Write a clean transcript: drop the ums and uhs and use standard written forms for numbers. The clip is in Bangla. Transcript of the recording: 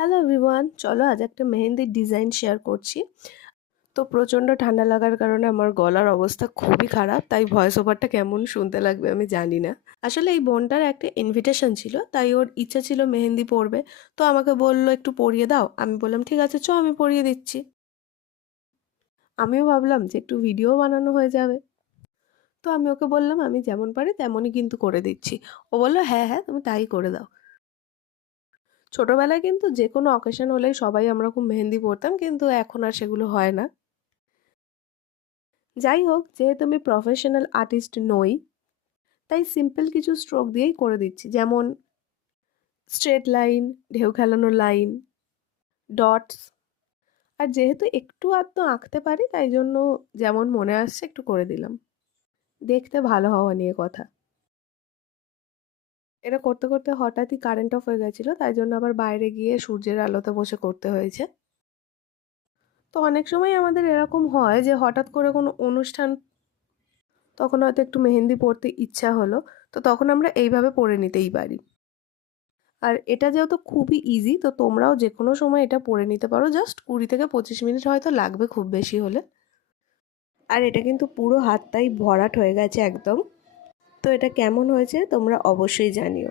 হ্যালো এভরিওয়ান, চলো আজ একটা মেহেন্দির ডিজাইন শেয়ার করছি। তো প্রচণ্ড ঠান্ডা লাগার কারণে আমার গলার অবস্থা খুবই খারাপ, তাই ভয়েস ওভারটা কেমন শুনতে লাগবে আমি জানি না। আসলে এই বোনটার একটা ইনভিটেশন ছিল, তাই ওর ইচ্ছা ছিল মেহেন্দি পরবে। তো আমাকে বললো একটু পরিয়ে দাও, আমি বললাম ঠিক আছে আমি পরিয়ে দিচ্ছি। আমিও ভাবলাম যে একটু ভিডিও বানানো হয়ে যাবে। তো আমি ওকে বললাম আমি যেমন পারি তেমনই কিন্তু করে দিচ্ছি। ও বললো হ্যাঁ হ্যাঁ তুমি তাই করে দাও। ছোটবেলায় কিন্তু যে কোনো অকেশন হলেই সবাই আমরা খুব মেহেন্দি পরতাম, কিন্তু এখন আর সেগুলো হয় না। যাই হোক, যেহেতু আমি প্রফেশনাল আর্টিস্ট নই, তাই সিম্পল কিছু স্ট্রোক দিয়েই করে দিচ্ছি, যেমন স্ট্রেট লাইন, ঢেউ খেলানো লাইন, ডটস। আর যেহেতু একটু আধটু আঁকতে পারি, তাই জন্য যেমন মনে আসছে একটু করে দিলাম। দেখতে ভালো হওয়া নিয়ে কথা। এটা করতে করতে হঠাৎই কারেন্ট অফ হয়ে গেছিলো, তাই জন্য আবার বাইরে গিয়ে সূর্যের আলোতে বসে করতে হয়েছে। তো অনেক সময় আমাদের এরকম হয় যে হঠাৎ করে কোনো অনুষ্ঠান, তখন হয়তো একটু মেহেন্দি পরতে ইচ্ছা হলো, তো তখন আমরা এইভাবে পরে নিতেই পারি। আর এটা যেহেতু খুবই ইজি, তো তোমরাও যে কোনো সময় এটা পরে নিতে পারো। জাস্ট 20 থেকে 25 মিনিট হয়তো লাগবে খুব বেশি হলে। আর এটা কিন্তু পুরো হাতটাই ভরাট হয়ে গেছে একদম। তো এটা কেমন হয়েছে তোমরা অবশ্যই জানিও।